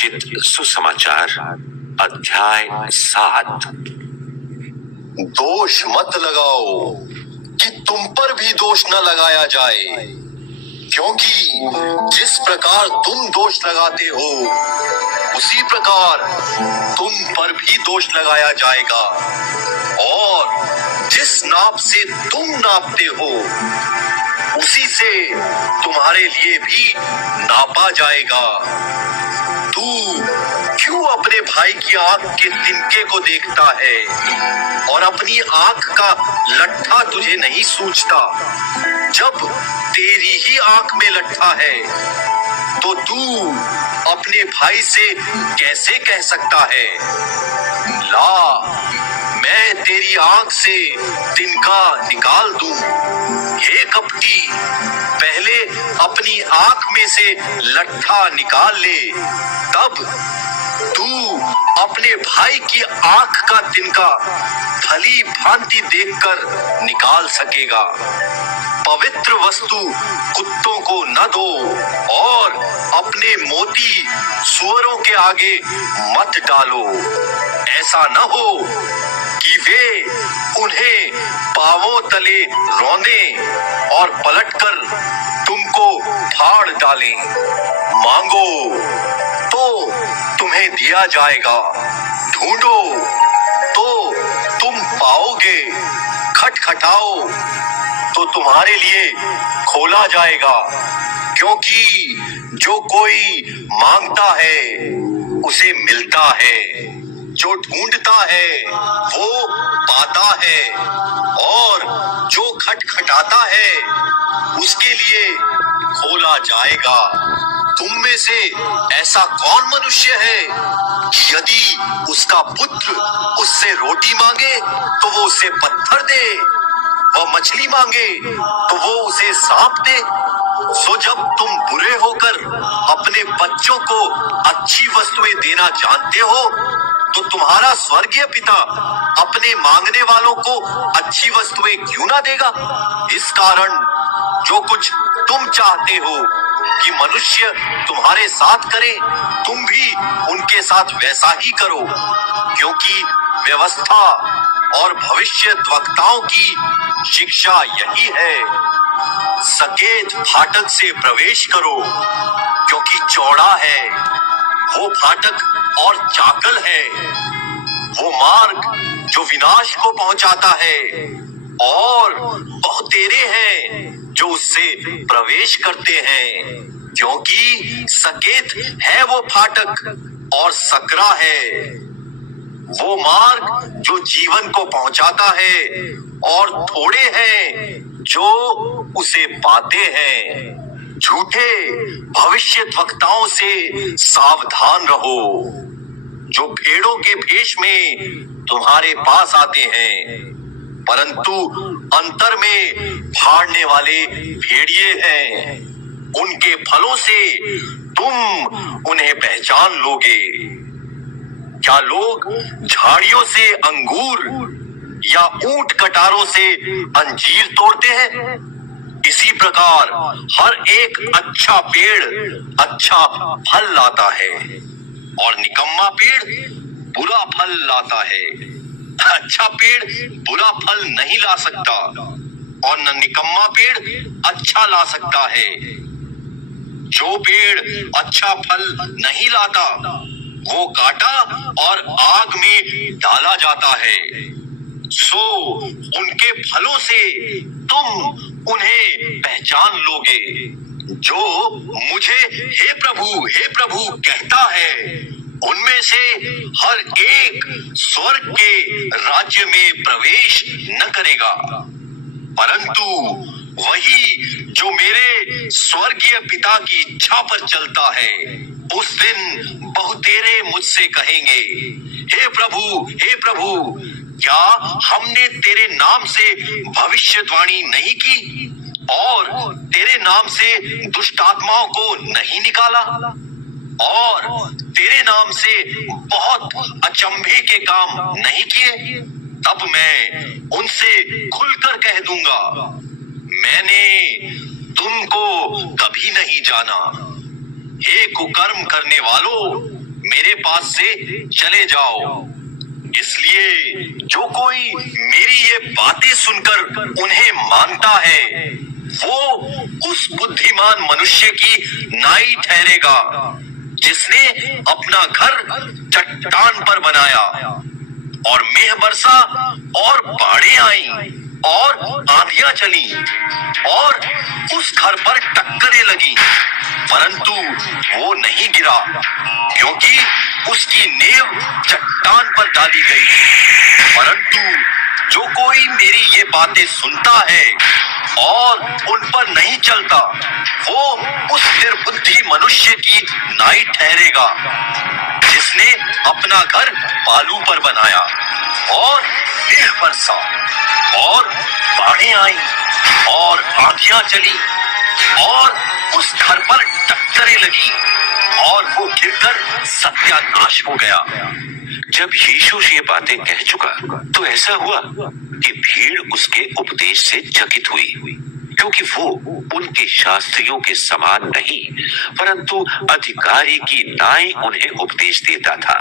रचित सुसमाचार अध्याय 7। दोष मत लगाओ कि तुम पर भी दोष न लगाया जाए, क्योंकि जिस प्रकार तुम दोष लगाते हो उसी प्रकार तुम पर भी दोष लगाया जाएगा, और जिस नाप से तुम नापते हो उसी से तुम्हारे लिए भी नापा जाएगा। तू क्यों अपने भाई की आंख के तिनके को देखता है और अपनी आंख का लट्ठा तुझे नहीं सूझता? जब तेरी ही आंख में लट्ठा है तो तू अपने भाई से कैसे कह सकता है, ला मैं तेरी आंख से तिनका निकाल दूं? हे कपटी, पहले अपनी आंख में से लट्ठा निकाल ले, तब तू अपने भाई की आंख का तिनका भली भांति देखकर निकाल सकेगा। पवित्र वस्तु कुत्तों को न दो और अपने मोती सुअरों के आगे मत डालो, ऐसा न हो कि वे उन्हें पांवों तले रौंदे और पलटकर तुमको फाड़ डालें। मांगो तो तुम्हें दिया जाएगा, ढूंढो तो तुम पाओगे, खटखटाओ तो तुम्हारे लिए खोला जाएगा। क्योंकि जो कोई मांगता है उसे मिलता है, जो ढूंढता है वो पाता है, और जो खटखटाता है उसके लिए खोला जाएगा। तुम में से ऐसा कौन मनुष्य है कि यदि उसका पुत्र उससे रोटी मांगे तो वो उसे पत्थर दे, वह मछली मांगे तो वो उसे सांप दे? सो जब तुम बुरे होकर अपने बच्चों को अच्छी वस्तुएं देना जानते हो तो तुम्हारा स्वर्गीय पिता अपने मांगने वालों को अच्छी वस्तुएं क्यों ना देगा? इस कारण जो कुछ तुम चाहते हो कि मनुष्य तुम्हारे साथ करे, तुम भी उनके साथ वैसा ही करो, क्योंकि व्यवस्था और भविष्यद्वक्ताओं की शिक्षा यही है। सकेत फाटक से प्रवेश करो, क्योंकि चौड़ा है वो फाटक और चाकल है वो मार्ग जो विनाश को पहुंचाता है, और बहुतेरे हैं जो उससे प्रवेश करते हैं। क्योंकि सकेत है वो फाटक और सकरा है वो मार्ग जो जीवन को पहुंचाता है, और थोड़े हैं जो उसे पाते हैं। झूठे भविष्यद्वक्ताओं से सावधान रहो, जो भेड़ों के भेष में तुम्हारे पास आते हैं, परंतु अंतर में फाड़ने वाले भेड़िए हैं। उनके फलों से तुम उन्हें पहचान लोगे। क्या लोग झाड़ियों से अंगूर या ऊंट कटारों से अंजीर तोड़ते हैं? इसी प्रकार हर एक अच्छा पेड़ अच्छा फल लाता है, और निकम्मा पेड़ बुरा फल लाता है। अच्छा पेड़ बुरा फल नहीं ला सकता, और न निकम्मा पेड़ अच्छा ला सकता है। जो पेड़ अच्छा फल नहीं लाता वो काटा और आग में डाला जाता है। सो उनके फलों से तुम उन्हें पहचान लोगे। जो मुझे हे प्रभु कहता है, उनमें से हर एक स्वर्ग के राज्य में प्रवेश न करेगा, परंतु वही जो मेरे स्वर्गीय पिता की इच्छा पर चलता है। उस दिन बहुतेरे मुझसे कहेंगे, हे प्रभु, क्या हमने तेरे नाम से भविष्यवाणी नहीं की और तेरे नाम से दुष्ट आत्माओं को नहीं निकाला, और तेरे नाम से बहुत अचंभे के काम नहीं किए? तब मैं उनसे खुलकर कह दूंगा, मैंने तुमको कभी नहीं जाना। हे कुकर्म करने वालों, मेरे पास से चले जाओ। इसलिए जो कोई मेरी ये बातें सुनकर उन्हें मानता है वो उस बुद्धिमान मनुष्य की नाई ठहरेगा जिसने अपना घर चट्टान पर बनाया, और मेघ बरसा और बाढ़ें आई और आंधियां चली और उस घर पर टक्करें लगी, परंतु वो नहीं गिरा क्योंकि उसकी नींव चट्टान पर डाली गई। परंतु जो कोई मेरी ये बातें सुनता है और उन पर नहीं चलता वो उस निर्बुद्धि मनुष्य की नाई ठहरेगा जिसने अपना घर बालू पर बनाया, और मेघ बरसा और बाढ़ें आई और आंधियां चली और उस घर पर टक्करें लगी और वो गिरकर सत्यानाश हो गया। जब यीशु ये बातें कह चुका तो ऐसा हुआ कि भीड़ उसके उपदेश से चकित हुई, क्योंकि वो उनके शास्त्रियों के समान नहीं परंतु अधिकारी की नाई उन्हें उपदेश देता था।